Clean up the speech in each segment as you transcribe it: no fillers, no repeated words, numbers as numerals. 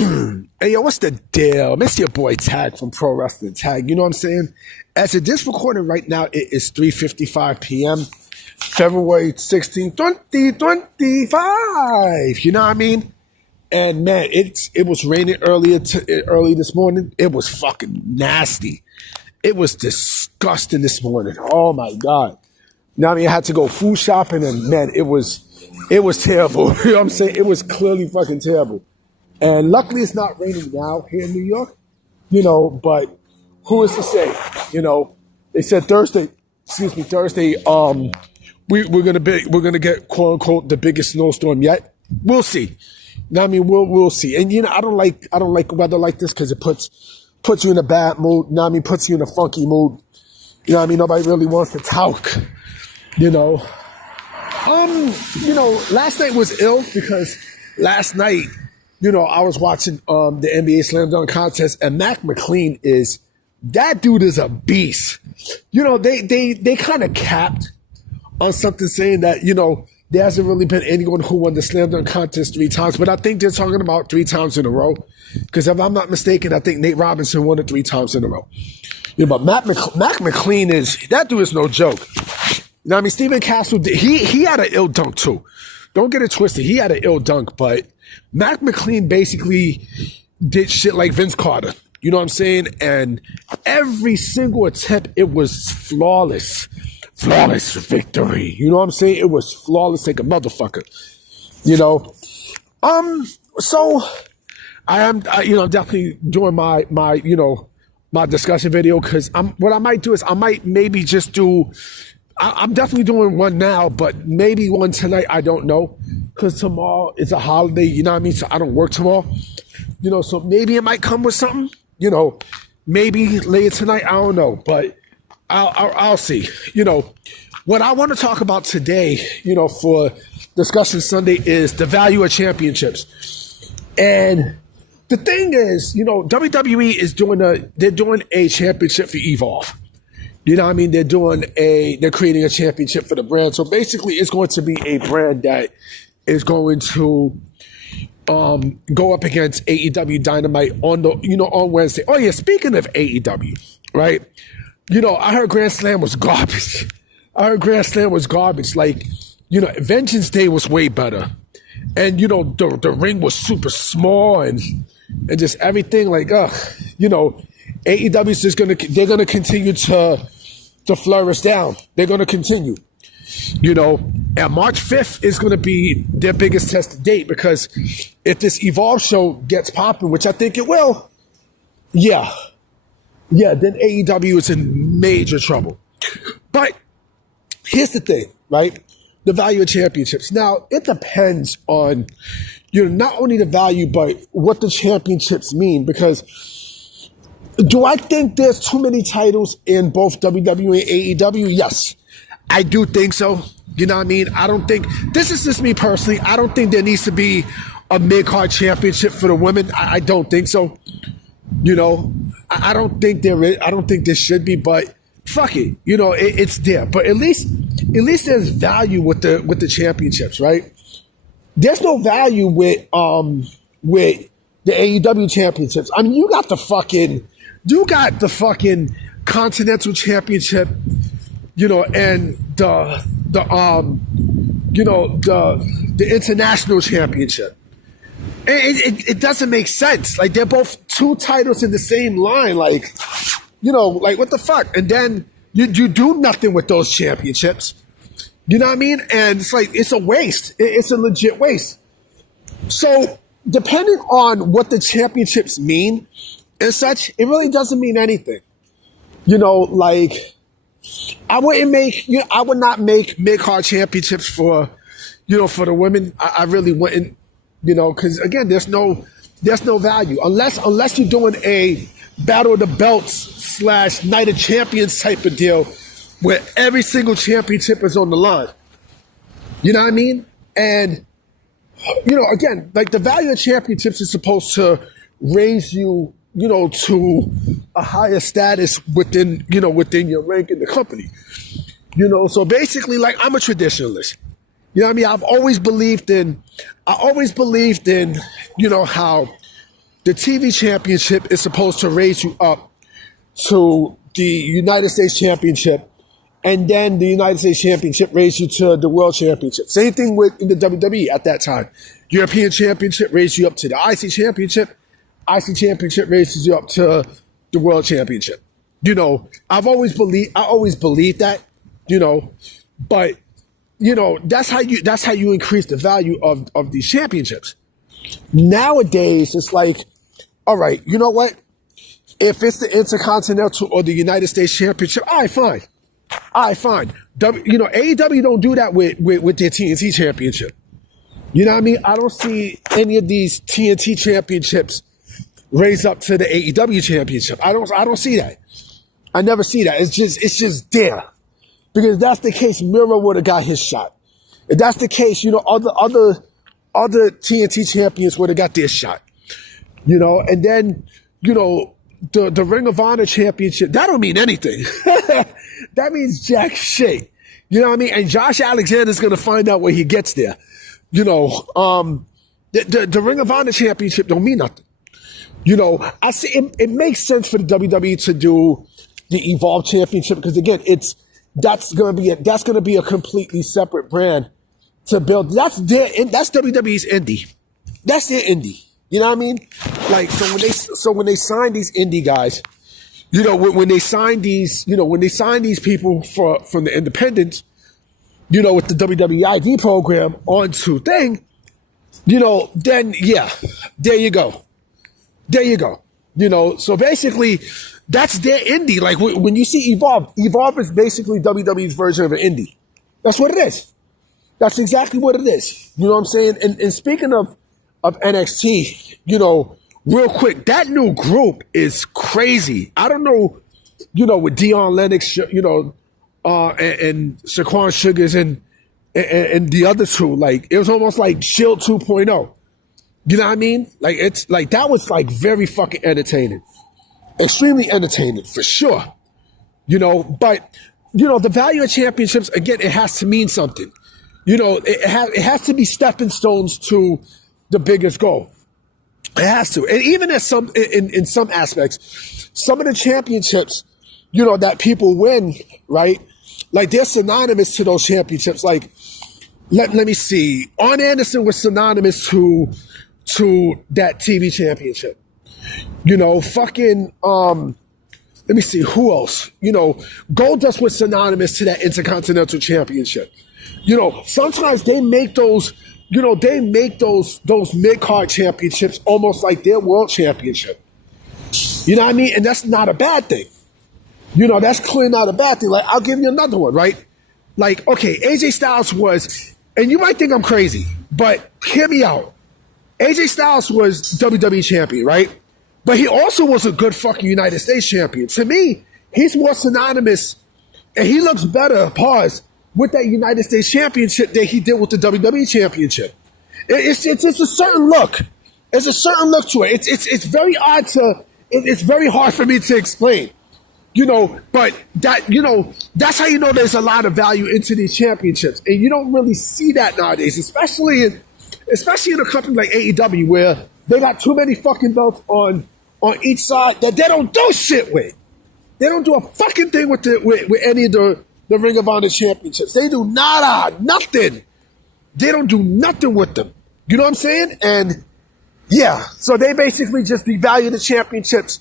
Hey, yo, what's the deal? It's your boy Tag from Pro Wrestling Tag. You know what I'm saying? As of this recording right now, it is 3:55 p.m., February 16th, 2025. You know what I mean? And man, it was raining early this morning. It was fucking nasty. It was disgusting this morning. Oh my God. Now I mean, I had to go food shopping, and man, it was terrible. You know what I'm saying? It was clearly fucking terrible. And luckily it's not raining now here in New York, but who is to say? They said Thursday, we're gonna get quote unquote the biggest snowstorm yet. We'll see. Now I mean we'll see. And I don't like weather like this because it puts you in a bad mood. Now I mean puts you in a funky mood. Nobody really wants to talk. Last night was ill because last night, I was watching the NBA Slam Dunk contest, and Mac McLean that dude is a beast. They kind of capped on something saying that, there hasn't really been anyone who won the Slam Dunk contest 3 times, but I think they're talking about 3 times in a row. Because if I'm not mistaken, I think Nate Robinson won it 3 times in a row. But Mac McLean that dude is no joke. Stephen Castle, he had an ill dunk too. Don't get it twisted. He had an ill dunk, but Mac McLean basically did shit like Vince Carter. You know what I'm saying? And every single attempt, it was flawless. Flawless victory. You know what I'm saying? It was flawless like a motherfucker. So I am, definitely doing my discussion video, because what I might do is I might maybe just do, I'm definitely doing one now, but maybe one tonight, I don't know. Because tomorrow is a holiday, you know what I mean? So I don't work tomorrow. So maybe it might come with something. Maybe later tonight, I don't know. But I'll see. What I want to talk about today, for Discussion Sunday is the value of championships. And the thing is, WWE is doing a championship for Evolve. You know what I mean? They're creating a championship for the brand. So basically it's going to be a brand that is going to go up against AEW Dynamite on Wednesday. Oh yeah, speaking of AEW, right? I heard Grand Slam was garbage. Like, Vengeance Day was way better. And the ring was super small and just everything like AEW is just they're gonna continue to flourish down. They're gonna continue. And March 5th is gonna be their biggest test to date, because if this Evolve show gets popping, which I think it will, then AEW is in major trouble. But here's the thing, right? The value of championships. Now, it depends on not only the value, but what the championships mean, because do I think there's too many titles in both WWE and AEW? Yes, I do think so. You know what I mean? I don't think, this is just me personally, I don't think there needs to be a mid-card championship for the women. I don't think so. I don't think there is. I don't think there should be, but fuck it. It's there. But at least there's value with the championships, right? There's no value with the AEW championships. I mean, you got the fucking Continental Championship, and the International Championship. It doesn't make sense. Like, they're both 2 titles in the same line. Like, like what the fuck? And then you do nothing with those championships. You know what I mean? And it's like, it's a waste. It's a legit waste. So depending on what the championships mean and such, it really doesn't mean anything. Like, I would not make mid-card championships for the women. I really wouldn't, because again, there's no value unless you're doing a Battle of the Belts / Night of Champions type of deal where every single championship is on the line. You know what I mean? And again, like, the value of championships is supposed to raise you, to a higher status within your rank in the company. So basically, like, I'm a traditionalist. I mean? I always believed in, how the TV championship is supposed to raise you up to the United States championship, and then the United States championship raised you to the world championship. Same thing with in the WWE at that time. European championship raised you up to the IC championship. IC championship raises you up to the world championship. You know, I always believed that, you know, but you know, that's how you increase the value of these championships. Nowadays, it's like, all right, you know what? If it's the Intercontinental or the United States Championship, all right, fine. You know, AEW don't do that with their TNT Championship. You know what I mean? I don't see any of these TNT Championships raised up to the AEW Championship. I don't see that. I never see that. It's just there. Because if that's the case, Miro would have got his shot. If that's the case, you know, other TNT champions would have got their shot. You know, and then, you know, the Ring of Honor championship, that don't mean anything. That means jack shit. You know what I mean? And Josh Alexander's going to find out when he gets there. You know, the Ring of Honor championship don't mean nothing. You know, I see it makes sense for the WWE to do the Evolve championship because again, that's going to be a completely separate brand to build. That's WWE's indie. That's their indie. You know what I mean? Like, so when they sign these indie guys, you know, when they sign these people from the independents, you know, with the WWE ID program onto thing, you know, then yeah, there you go. You know, so basically, that's their indie. Like when you see Evolve is basically WWE's version of an indie. That's what it is. That's exactly what it is. You know what I'm saying? And speaking of NXT, you know, real quick, that new group is crazy. I don't know, you know, with Deion Lennox, you know, and Shaquan Sugars and the other two, like it was almost like Shield 2.0. You know what I mean? Like it's like that was like very fucking entertaining. Extremely entertaining for sure. You know, but you know, the value of championships, again, it has to mean something. You know, it has to be stepping stones to the biggest goal. It has to. And even in some aspects, some of the championships, you know, that people win, right? Like they're synonymous to those championships. Like, let me see. Arn Anderson was synonymous to that TV championship. You know, fucking, let me see, who else? You know, Goldust was synonymous to that Intercontinental Championship. You know, sometimes they make those mid-card championships almost like their world championship. You know what I mean? And that's not a bad thing. You know, that's clearly not a bad thing. Like, I'll give you another one, right? Like, okay, AJ Styles was, and you might think I'm crazy, but hear me out. AJ Styles was WWE champion, right? But he also was a good fucking United States champion. To me, he's more synonymous, and he looks better, with that United States championship that he did with the WWE championship. It's a certain look. There's a certain look to it. It's very odd it's very hard for me to explain. You know, but that's how you know there's a lot of value into these championships. And you don't really see that nowadays, especially in a company like AEW where they got too many fucking belts on each side that they don't do shit with. They don't do a fucking thing with any of the Ring of Honor championships. They do nothing. They don't do nothing with them. You know what I'm saying? And yeah, so they basically just devalue the championships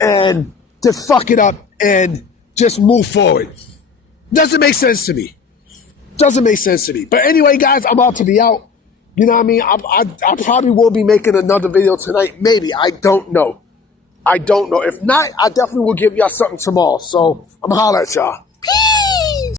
and just fuck it up and just move forward. Doesn't make sense to me. But anyway, guys, I'm about to be out. You know what I mean? I probably will be making another video tonight. Maybe. I don't know. If not, I definitely will give y'all something tomorrow. So I'm going to holler at y'all.